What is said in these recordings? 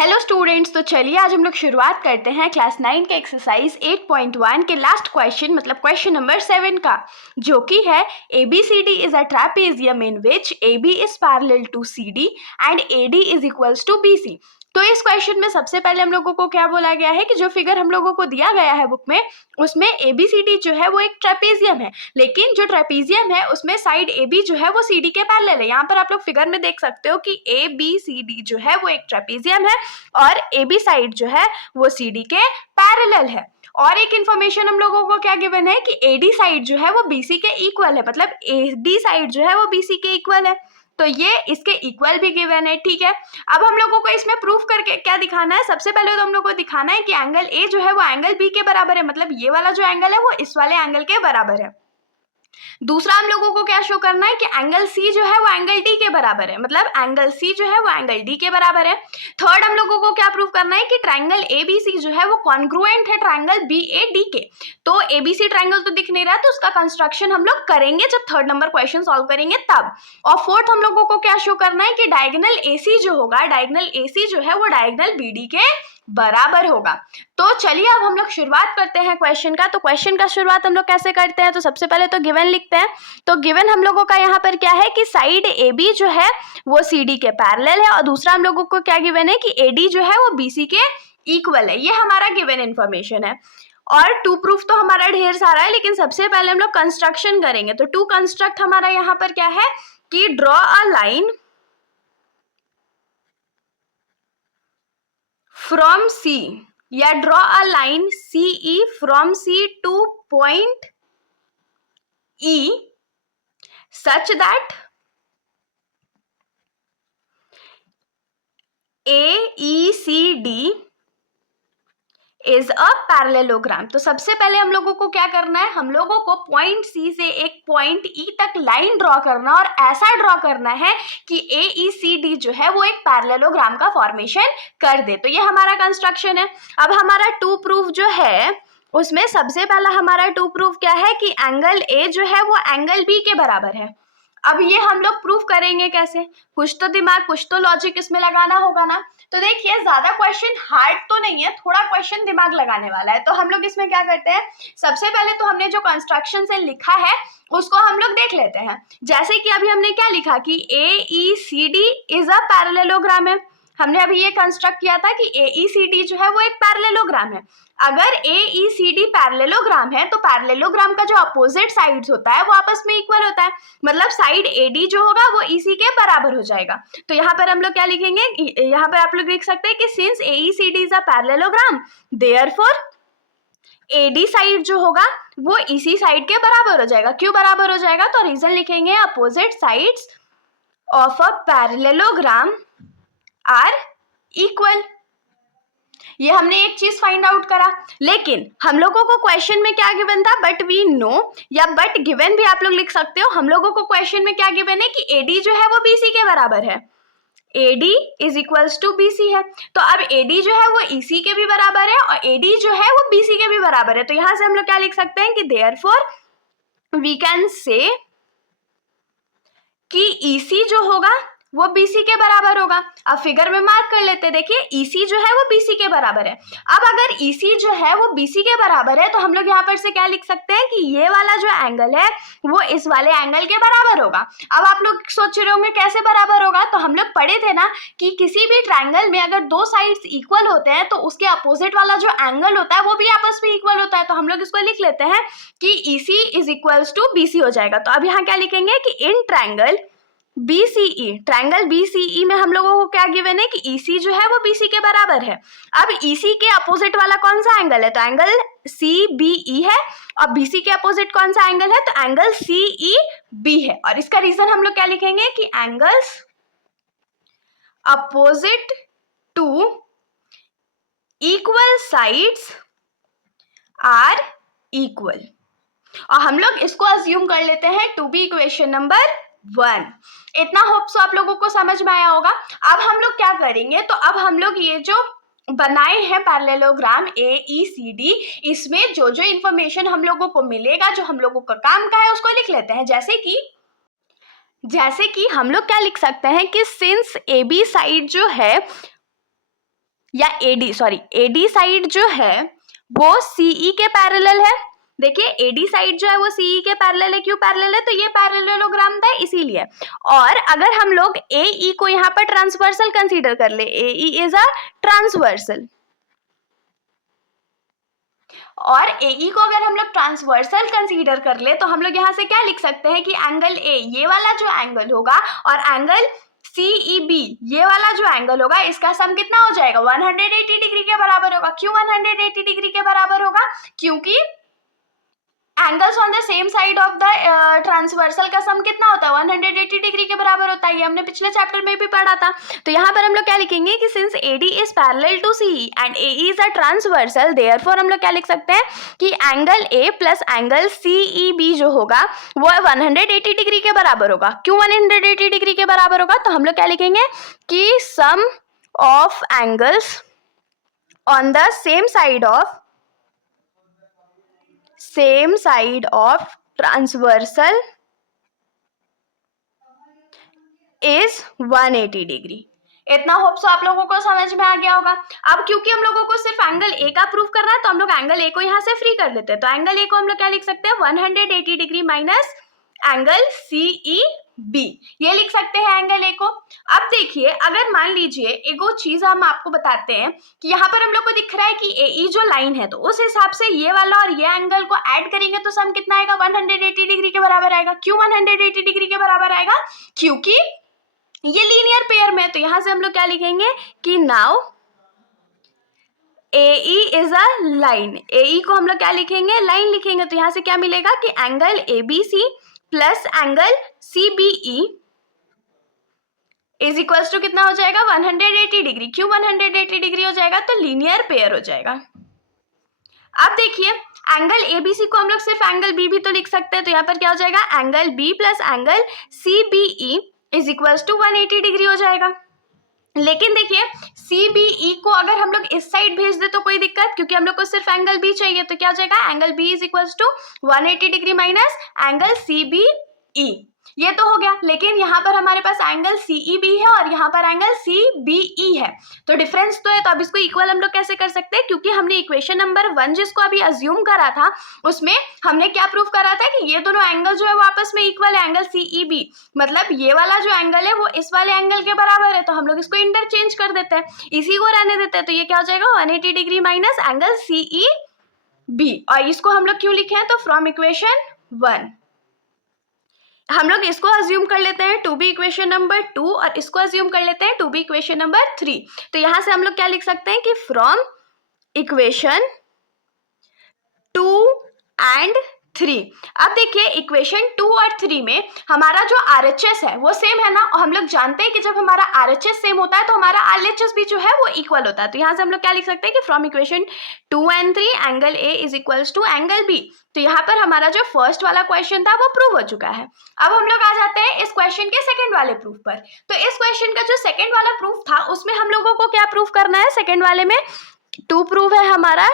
Hello students, तो चलिए आज हम लोग शुरुआत करते हैं क्लास 9 के एक्सरसाइज 8.1 के लास्ट क्वेश्चन मतलब क्वेश्चन नंबर 7 का, जो कि है ABCD is a trapezium in which AB is parallel to CD and AD is equals to BC। तो इस क्वेश्चन में सबसे पहले हम लोगों को क्या बोला गया है कि जो फिगर हम लोगों को दिया गया है बुक में, उसमें ABCD जो है वो एक ट्रेपेजियम है, लेकिन जो ट्रेपेजियम है उसमें साइड AB जो है वो CD के पैरेलल है। यहाँ पर आप लोग फिगर में देख सकते हो कि ABCD जो है वो एक ट्रेपेजियम है और AB साइड जो है वो CD के पैरेलल है। और एक इन्फॉर्मेशन हम लोगों को क्या गिवन है कि AD साइड जो है वो BC के इक्वल है, मतलब AD साइड जो है वो BC के इक्वल है, तो ये इसके इक्वल भी गिवन है। ठीक है, अब हम लोगों को इसमें प्रूफ करके क्या दिखाना है, सबसे पहले तो हम लोग को दिखाना है कि एंगल A जो है वो एंगल B के बराबर है, मतलब ये वाला जो एंगल है वो इस वाले एंगल के बराबर है। दूसरा हम लोगों को क्या शो करना है कि एंगल C जो है वो एंगल D के बराबर है, मतलब एंगल C जो है वो एंगल D के बराबर है। थर्ड हम लोगों को क्या प्रूव करना है कि ट्रायंगल ABC जो है वो कॉन्ग्रुएंट है ट्रायंगल BAD के। तो ABC ट्रायंगल तो दिख नहीं रहा, तो उसका कंस्ट्रक्शन हम लोग करेंगे जब थर्ड नंबर क्वेश्चन सॉल्व करेंगे तब। और फोर्थ हम लोगों को क्या शो करना है कि डायगोनल AC जो होगा, डायगोनल AC जो है वो डायगोनल BD के बराबर होगा। तो चलिए अब हम लोग शुरुआत करते हैं क्वेश्चन का। तो क्वेश्चन का शुरुआत हम लोग कैसे करते हैं, तो सबसे पहले तो गिवन लिखते हैं। तो गिवन हम लोगों का यहाँ पर क्या है कि साइड AB जो है वो CD के पैरेलल है, और दूसरा हम लोगों को क्या गिवन है कि AD जो है वो BC के इक्वल है। ये हमारा गिवन इन्फॉर्मेशन है। और टू प्रूफ तो हमारा ढेर सारा है, लेकिन सबसे पहले हम लोग कंस्ट्रक्शन करेंगे। तो टू कंस्ट्रक्ट हमारा यहाँ पर क्या है कि draw a line from C या draw a line CE from C to point E such that AECD is a parallelogram. तो सबसे पहले हम लोगों को क्या करना है, हम लोगों को पॉइंट C से एक पॉइंट E तक लाइन ड्रॉ करना, और ऐसा ड्रॉ करना है कि AECD जो है वो एक पैरेललोग्राम का फॉर्मेशन कर दे। तो ये हमारा कंस्ट्रक्शन है। अब हमारा टू प्रूफ जो है उसमें सबसे पहला हमारा टू प्रूफ क्या है कि एंगल A जो है वो एंगल B के बराबर है। अब ये हम लोग प्रूफ करेंगे कैसे, कुछ तो दिमाग कुछ तो लॉजिक इसमें लगाना होगा ना। तो देखिए ज्यादा क्वेश्चन हार्ड तो नहीं है, थोड़ा क्वेश्चन दिमाग लगाने वाला है। तो हम लोग इसमें क्या करते हैं, सबसे पहले तो हमने जो कंस्ट्रक्शन से लिखा है उसको हम लोग देख लेते हैं। जैसे कि अभी हमने क्या लिखा कि AECD इज अ पैरेललोग्राम है। हमने अभी ये कंस्ट्रक्ट किया था कि AECD जो है वो एक पैरेललोग्राम है। अगर AECD पैरेललोग्राम है तो पैरेललोग्राम का जो अपोजिट साइड्स होता है वो आपस में इक्वल होता है, मतलब साइड AD जो होगा वो EC के बराबर हो जाएगा। तो यहाँ पर हम लोग क्या लिखेंगे, यहाँ पर आप लोग लिख सकते हैं कि since AECD is a parallelogram therefore AD side जो होगा वो EC साइड के बराबर हो जाएगा। क्यों बराबर हो जाएगा, तो रीजन लिखेंगे opposite sides of a parallelogram are equal. ये हमने एक चीज फाइंड आउट करा, लेकिन हम लोगों को क्वेश्चन में क्या गिवन था, बट वी नो या बट गिवन भी आप लोग लिख सकते हो। हम लोगों को क्वेश्चन में क्या गिवन है कि AD जो है वो BC के बराबर है, AD is equals to BC है। तो अब AD जो है वो EC के भी बराबर है और AD जो है वो BC के भी बराबर है। तो यहां से हम लोग क्या लिख सकते हैं कि देयरफॉर वी कैन से कि EC जो होगा वो BC के बराबर होगा। अब फिगर में मार्क कर लेते हैं, देखिए EC जो है वो BC के बराबर है। अब अगर EC जो है वो BC के बराबर है तो हम लोग यहाँ पर से क्या लिख सकते हैं कि ये वाला जो एंगल है वो इस वाले एंगल के बराबर होगा। अब आप लोग सोच रहे होंगे कैसे बराबर होगा, तो हम लोग पढ़े थे ना कि किसी भी ट्रायंगल में अगर दो साइड्स इक्वल होते हैं तो उसके अपोजिट वाला जो एंगल होता है वो भी आपस में इक्वल होता है। तो हम लोग इसको लिख लेते हैं कि EC is equals to BC हो जाएगा। तो अब यहाँ क्या लिखेंगे कि in triangle BCE, triangle BCE में हम लोगों को क्या गिवन है कि EC जो है वो BC के बराबर है। अब EC के अपोजिट वाला कौन सा एंगल है, तो एंगल CBE है, और BC के अपोजिट कौन सा एंगल है, तो एंगल CEB है। और इसका रीजन हम लोग क्या लिखेंगे कि angles opposite to equal sides are equal. और हम लोग इसको अज्यूम कर लेते हैं टू बी इक्वेशन नंबर 1। इतना होप सो आप लोगों को समझ में आया होगा। अब हम लोग क्या करेंगे, तो अब हम लोग ये जो बनाए हैं पैरेललोग्राम AECD, इसमें जो जो इंफॉर्मेशन हम लोगों को मिलेगा, जो हम लोगों का काम का है, उसको लिख लेते हैं। जैसे कि हम लोग क्या लिख सकते हैं कि सिंस AB साइड जो है या एडी साइड जो है वो सीई के पैरेलल है। देखिए एडी साइड जो है वो सीई के पैरेलल है। क्यों पैरेलल है? तो ये पैरेललोग्राम था इसीलिए। और अगर हम लोग एई को यहाँ पर ट्रांसवर्सल कंसीडर कर ले, एई इज अ ट्रांसवर्सल, और एई को अगर हम लोग ट्रांसवर्सल कंसीडर कर ले तो हम लोग यहाँ से क्या लिख सकते हैं कि एंगल ए, ये वाला जो एंगल होगा, और एंगल सीईबी, ये वाला जो एंगल होगा, इसका सम कितना हो जाएगा? 180 डिग्री के बराबर होगा। क्यों 180 डिग्री के बराबर होगा? क्योंकि angles on the same side of the transversal का सम कितना होता है? 180 डिग्री के बराबर होता है। ये हमने पिछले चैप्टर में भी पढ़ा था। तो यहाँ पर हम लोग क्या लिखेंगे कि since AD is parallel to CE and AE is a transversal, therefore हम लोग क्या लिख सकते हैं कि angle A plus angle CEB जो होगा वो 180 डिग्री के बराबर होगा। क्यों 180 डिग्री के बराबर होगा? तो हम लोग क्या लिखेंगे कि sum of angles on the same side of transversal is 180 degree. इतना होप सो आप लोगों को समझ में आ गया होगा। अब क्योंकि हम लोगों को सिर्फ एंगल ए का प्रूफ करना है तो हम लोग एंगल ए को यहाँ से फ्री कर लेते हैं। तो एंगल ए को हम लोग क्या लिख सकते हैं? 180 डिग्री माइनस एंगल CEB, ये लिख सकते हैं एंगल ए को। अब देखिए अगर मान लीजिए एक और चीज हम आपको बताते हैं कि यहाँ पर हम लोग को दिख रहा है कि AE जो लाइन है, तो उस हिसाब से ये वाला और ये एंगल को ऐड करेंगे तो सम कितना आएगा? 180 डिग्री के बराबर आएगा। क्यों 180 डिग्री के बराबर आएगा? क्योंकि ये लीनियर पेयर में है। तो यहां से हम लोग क्या लिखेंगे कि now AE is a line. AE को हम लोग क्या लिखेंगे? लाइन लिखेंगे। तो यहां से क्या मिलेगा कि angle ABC plus angle CBE is equals to कितना हो जाएगा? 180 डिग्री। क्यों 180 डिग्री हो जाएगा? तो लीनियर पेयर हो जाएगा। अब देखिए एंगल ABC को हम लोग सिर्फ एंगल B भी तो लिख सकते हैं। तो यहाँ पर क्या हो जाएगा? Angle B plus angle CBE is equals to 180 degree हो जाएगा। लेकिन देखिए CBE को अगर हम लोग इस साइड भेज दे तो कोई दिक्कत, क्योंकि हम लोग को सिर्फ एंगल B चाहिए। तो क्या हो जाएगा? Angle B is equals to 180 degree minus angle CBE, ये तो हो गया। लेकिन यहाँ पर हमारे पास एंगल CEB है और यहाँ पर एंगल CBE है, तो डिफरेंस तो है। तो अब इसको इक्वल हम लोग कैसे कर सकते हैं? क्योंकि हमने इक्वेशन नंबर 1 जिसको अभी अज्यूम करा था उसमें हमने क्या प्रूफ करा था कि ये दोनों एंगल जो है वो आपस में इक्वल है। एंगल CEB मतलब ये वाला जो एंगल है वो इस वाले एंगल के बराबर है। तो हम लोग इसको इंटरचेंज कर देते हैं, इसी को रहने देते हैं। तो ये क्या हो जाएगा? 180 डिग्री माइनस एंगल CEB। और इसको हम लोग क्यों लिखे हैं? तो फ्रॉम इक्वेशन 1 हम लोग इसको अज्यूम कर लेते हैं टू बी इक्वेशन नंबर 2 और इसको अज्यूम कर लेते हैं टू बी इक्वेशन नंबर 3। तो यहां से हम लोग क्या लिख सकते हैं कि फ्रॉम इक्वेशन 2 एंड 3। अब देखिए इक्वेशन 2 और 3 में हमारा जो RHS है वो सेम है ना, और हम लोग जानते हैं कि जब हमारा RHS सेम होता है तो हमारा RHS भी जो है वो इक्वल होता है। तो यहाँ से हम लोग क्या लिख सकते हैं कि from equation 2 and 3 angle A is equals to angle B। तो यहाँ पर हमारा जो फर्स्ट वाला क्वेश्चन था वो प्रूव हो चुका है। अब हम लोग आ जाते हैं इस क्वेश्चन के सेकंड वाले प्रूफ पर। तो इस क्वेश्चन का जो सेकंड वाला प्रूफ था उसमें हम लोगों को क्या प्रूफ करना है? सेकंड वाले में 2 प्रूफ है हमारा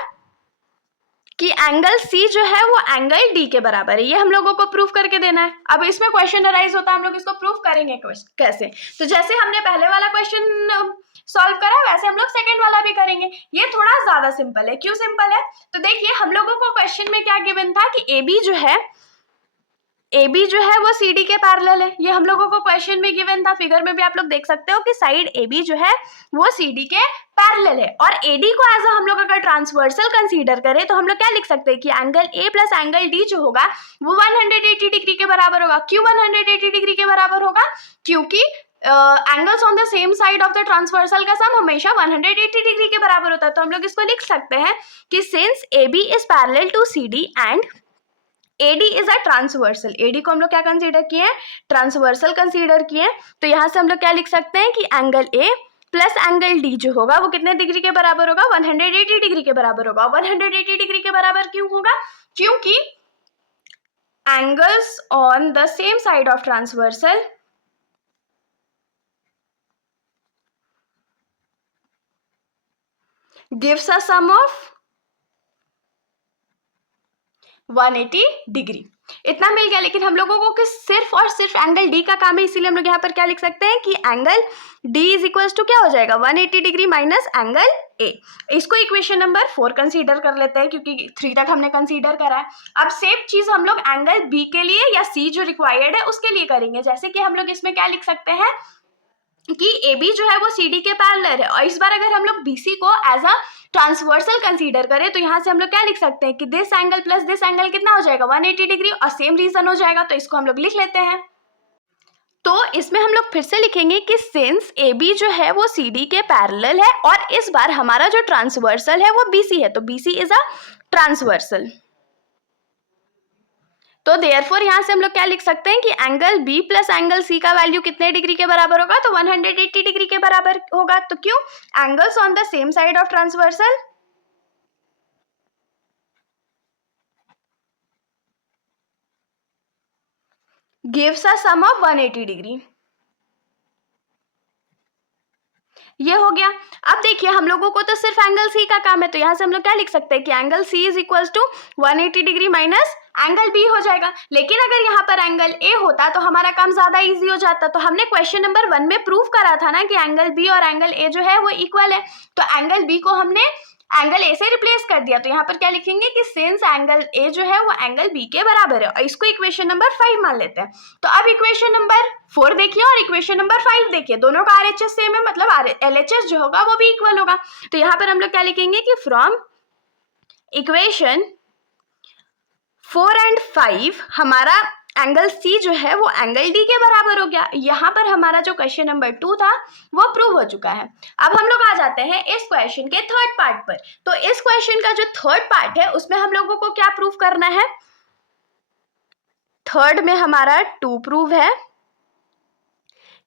कि एंगल C जो है वो एंगल D के बराबर है, ये हम लोगों को प्रूफ करके देना है। अब इसमें क्वेश्चन अराइज होता है हम लोग इसको प्रूफ करेंगे कैसे? तो जैसे हमने पहले वाला क्वेश्चन सॉल्व करा वैसे हम लोग सेकंड वाला भी करेंगे। ये थोड़ा ज्यादा सिंपल है। क्यों सिंपल है? तो देखिए हम लोगों को क्वेश्चन में क्या गिवन था कि AB जो है वो CD के पैरेलल है। ये हम लोगों को क्वेश्चन में गिवन था। फिगर में भी आप लोग देख सकते हो कि साइड AB जो है वो CD के पैरेलल है। और AD को एज हम लोग अगर ट्रांसवर्सल कंसीडर करें तो हम लोग क्या लिख सकते हैं कि angle A plus angle D जो होगा वो 180 डिग्री के बराबर होगा। क्यों 180 डिग्री के बराबर होगा? क्योंकि angles on the same side of the transversal का सम हमेशा 180 डिग्री के बराबर होता है। तो हम लोग इसको लिख सकते हैं कि since AB is parallel to CD and AD is a transversal. AD को हम लोग क्या कंसीडर किए हैं? ट्रांसवर्सल कंसीडर किए। तो यहाँ से हम लोग क्या लिख सकते हैं कि angle A plus angle D जो होगा वो कितने डिग्री के बराबर होगा? 180 डिग्री के बराबर होगा। 180 डिग्री के बराबर क्यों होगा? क्योंकि angles on the same side of transversal gives a sum of 180 degree. इतना मिल गया। लेकिन हम लोगों को सिर्फ और सिर्फ एंगल डी का काम है, इसीलिए हम लोग यहाँ पर क्या लिख सकते हैं कि angle D is equal to क्या हो जाएगा 180 डिग्री माइनस एंगल ए। इसको इक्वेशन नंबर 4 कंसीडर कर लेते हैं क्योंकि 3 तक हमने कंसीडर करा है। अब सेम चीज हम लोग एंगल बी के लिए या सी जो रिक्वायर्ड है उसके लिए करेंगे। जैसे कि हम लोग इसमें क्या लिख सकते हैं कि ए बी जो है वो सी डी के पैरेलल है, और इस बार अगर हम लोग बी सी को एज अ ट्रांसवर्सल कंसीडर करें तो यहाँ से हम लोग क्या लिख सकते हैं कि this angle plus this angle कितना हो जाएगा 180 डिग्री, और सेम रीजन हो जाएगा। तो इसको हम लोग लिख लेते हैं। तो इसमें हम लोग फिर से लिखेंगे कि सिंस ए बी जो है वो सी डी के पैरेलल है और इस बार हमारा जो ट्रांसवर्सल है वो बी सी है, तो B C is a transversal. तो देयरफॉर यहाँ से हम लोग क्या लिख सकते हैं कि angle B plus angle C का वैल्यू कितने डिग्री के बराबर होगा, तो 180 डिग्री के बराबर होगा। तो क्यों, angles on the same side of transversal gives a sum of 180 degree. ये हो गया। अब देखिए हम लोगों को तो सिर्फ एंगल सी का काम है, तो यहाँ से हम लोग क्या लिख सकते हैं कि angle C is equal to 180 degree minus angle B हो जाएगा। लेकिन अगर यहाँ पर एंगल ए होता तो हमारा काम ज्यादा इजी हो जाता। तो हमने क्वेश्चन नंबर 1 में प्रूव करा था ना कि एंगल बी और एंगल ए जो है वो इक्वल है, तो एंगल बी को हमने एंगल ए से रिप्लेस कर दिया। तो यहाँ पर क्या लिखेंगे कि सिंस एंगल ए जो है वो एंगल बी के बराबर है, और इसको इक्वेशन नंबर 5 मान लेते हैं। तो अब इक्वेशन नंबर 4 देखिए और इक्वेशन नंबर 5 देखिए, दोनों का आरएचएस सेम है, मतलब एलएचएस जो होगा वो भी इक्वल होगा। तो यहाँ पर हम लोग क्या लिखेंगे कि फ्रॉम इक्वेशन 4 एंड 5 हमारा एंगल सी जो है वो एंगल डी के बराबर हो गया। यहाँ पर हमारा जो क्वेश्चन नंबर 2 था वो प्रूव हो चुका है। अब हम लोग आ जाते हैं इस क्वेश्चन के थर्ड पार्ट पर। तो इस क्वेश्चन का जो थर्ड पार्ट है उसमें हम लोगों को क्या प्रूव करना है, थर्ड में हमारा 2 प्रूव है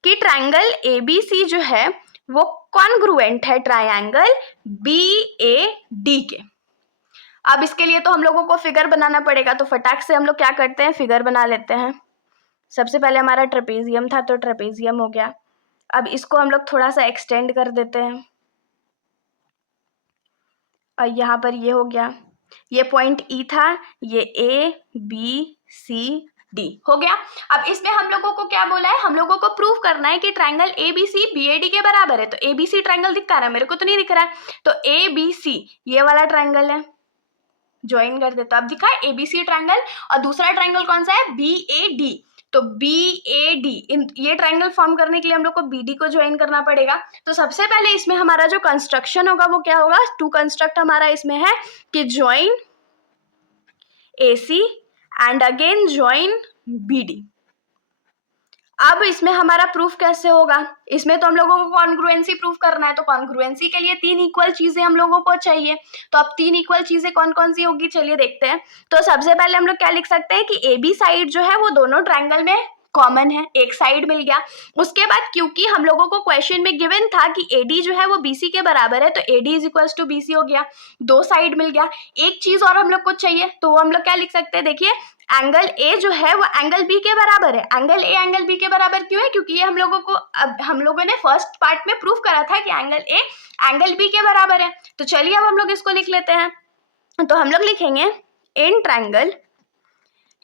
कि ट्रायंगल एबीसी जो है वो कॉन्ग्रुएंट है ट्रायंगल बीएडी के। अब इसके लिए तो हम लोगों को फिगर बनाना पड़ेगा, तो फटाक से हम लोग क्या करते हैं फिगर बना लेते हैं। सबसे पहले हमारा ट्रेपेजियम था तो ट्रेपेजियम हो गया। अब इसको हम लोग थोड़ा सा एक्सटेंड कर देते हैं और यहाँ पर ये हो गया, ये पॉइंट ई था, ये ए बी सी डी हो गया। अब इसमें हम लोगों को क्या बोला है, हम लोगों को प्रूव करना है कि triangle A B C B A D के बराबर है। तो ए बी सी ट्रायंगल दिख रहा है, मेरे को तो नहीं दिख रहा है, तो ए बी सी ये वाला ट्रायंगल है, ज्वाइन कर देता। अब दिखा है एबीसी ट्रायंगल, और दूसरा ट्रायंगल कौन सा है बी ए डी, तो बी ए डी ये ट्रायंगल फॉर्म करने के लिए हम लोग को बी डी को ज्वाइन करना पड़ेगा। तो सबसे पहले इसमें हमारा जो कंस्ट्रक्शन होगा वो क्या होगा, 2 कंस्ट्रक्ट हमारा इसमें है कि join A C and again join B D. अब इसमें हमारा प्रूफ कैसे होगा, इसमें तो हम लोगों को कॉन्ग्रुएंसी प्रूफ करना है, तो कॉन्ग्रुएंसी के लिए 3 इक्वल चीजें हम लोगों को चाहिए। तो अब 3 इक्वल चीजें कौन कौन सी होगी चलिए देखते हैं। तो सबसे पहले हम लोग क्या लिख सकते हैं कि ए बी साइड जो है वो दोनों ट्रायंगल में कॉमन है, एक साइड मिल गया। उसके बाद क्योंकि हम लोगों को क्वेश्चन में गिवन था कि एडी जो है वो बीसी के बराबर है, तो AD is equals to BC हो गया, 2 साइड मिल गया। एक चीज और हम लोग को चाहिए, तो वो हम लोग क्या लिख सकते हैं, देखिए एंगल ए जो है वो एंगल बी के बराबर है। एंगल ए एंगल बी के बराबर क्यों है, क्योंकि ये हम लोगों को अब हम लोगों ने फर्स्ट पार्ट में प्रूफ करा था कि एंगल ए एंगल बी के बराबर है। तो चलिए अब हम लोग इसको लिख लेते हैं। तो हम लोग लिखेंगे in triangle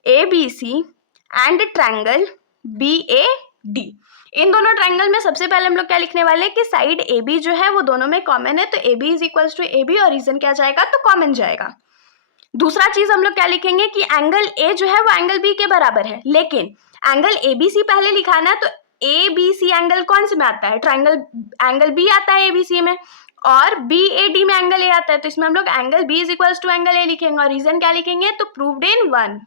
A B C and triangle B A D, इन दोनों ट्रायंगल में सबसे पहले हम लोग क्या लिखने वाले हैं कि साइड ए बी जो है वो दोनों में कॉमन है, तो A B is equals to A B, और रीजन क्या जाएगा तो कॉमन जाएगा। दूसरा चीज हम लोग क्या लिखेंगे कि एंगल ए जो है वो एंगल बी के बराबर है, लेकिन एंगल ए बी सी पहले लिखाना है, तो ए बी सी एंगल कौन से में आता है, ट्रायंगल एंगल बी आता है ए बी सी में, और बी ए डी में एंगल ए आता है। तो इसमें हम लोग angle B is equals to angle A लिखेंगे, और रीजन क्या लिखेंगे तो प्रूव्ड इन 1,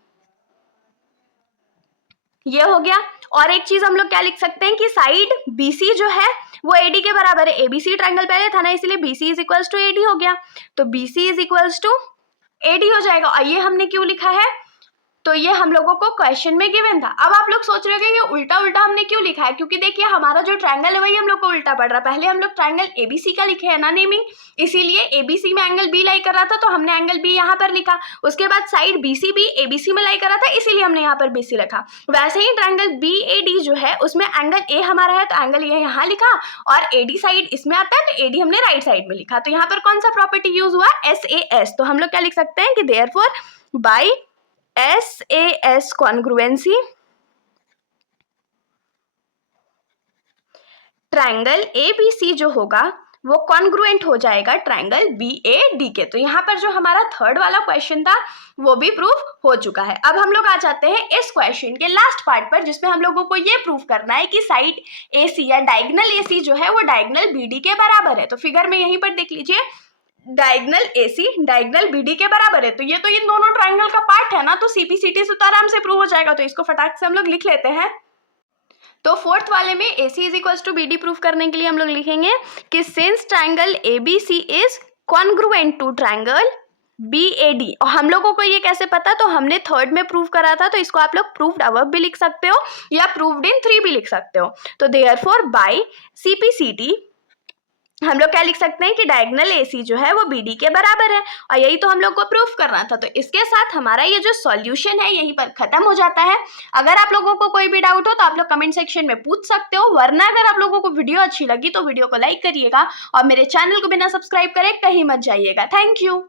ये हो गया। और एक चीज हम लोग क्या लिख सकते हैं कि साइड BC जो है वो AD के बराबर है, ABC ट्रायंगल पहले था ना, इसलिए BC is equals to AD हो गया, तो BC is equals to AD हो जाएगा। और ये हमने क्यों लिखा है, तो ये हम लोगों को क्वेश्चन में गिवन था। अब आप लोग सोच रहे हो कि उल्टा उल्टा हमने क्यों लिखा है, क्योंकि देखिए हमारा जो ट्रायंगल है वही हम लोग को उल्टा पड़ रहा है। पहले हम लोग ट्रायंगल ABC का लिखे है ना नेमिंग, इसीलिए ABC में एंगल B लाई कर रहा था तो हमने एंगल B यहाँ पर लिखा। उसके बाद साइड BC भी ABC में लाई कर रहा था, इसीलिए हमने यहाँ पर BC लिखा। वैसे ही ट्रायंगल BAD जो है उसमें एंगल A हमारा है, तो एंगल A यहाँ लिखा, और AD साइड इसमें आता है तो AD हमने राइट साइड में लिखा। तो यहाँ पर कौन सा प्रॉपर्टी यूज हुआ, SAS। तो हम लोग क्या लिख सकते हैं कि therefore by SAS congruency, triangle ABC जो होगा वो कॉन्ग्रुएंट हो जाएगा ट्रायंगल BAD के। तो यहाँ पर जो हमारा थर्ड वाला क्वेश्चन था वो भी प्रूफ हो चुका है। अब हम लोग आ जाते हैं इस क्वेश्चन के लास्ट पार्ट पर, जिसमें हम लोगों को ये प्रूफ करना है कि साइड AC या डायगोनल AC जो है वो डायगोनल BD के बराबर है। तो फिगर में यहीं पर देख लीजिए, डायगोनल AC डायगोनल BD के बराबर है। तो ये तो इन दोनों ट्रायंगल का पार्ट है ना, तो CPCT से तो आराम से प्रूव हो जाएगा। तो इसको फटाक से हम लोग लिख लेते हैं। तो फोर्थ वाले में AC is equals to BD proof करने के लिए हम लोग लिखेंगे कि since triangle ABC is congruent to triangle BAD। और हम लोगों को ये कैसे पता, तो हमने थर्ड में प्रूव करा था, तो इसको आप लोग प्रूव्ड अबव भी लिख सकते हो या प्रूव्ड इन 3 भी लिख सकते हो। तो देयरफॉर बाय CPCT हम लोग क्या लिख सकते हैं कि डायगोनल AC जो है वो BD के बराबर है, और यही तो हम लोग को प्रूफ करना था। तो इसके साथ हमारा ये जो सॉल्यूशन है यहीं पर खत्म हो जाता है। अगर आप लोगों को कोई भी डाउट हो तो आप लोग कमेंट सेक्शन में पूछ सकते हो, वरना अगर आप लोगों को वीडियो अच्छी लगी तो वीडियो को लाइक करिएगा और मेरे चैनल को बिना सब्सक्राइब करे कहीं मत जाइएगा। Thank you.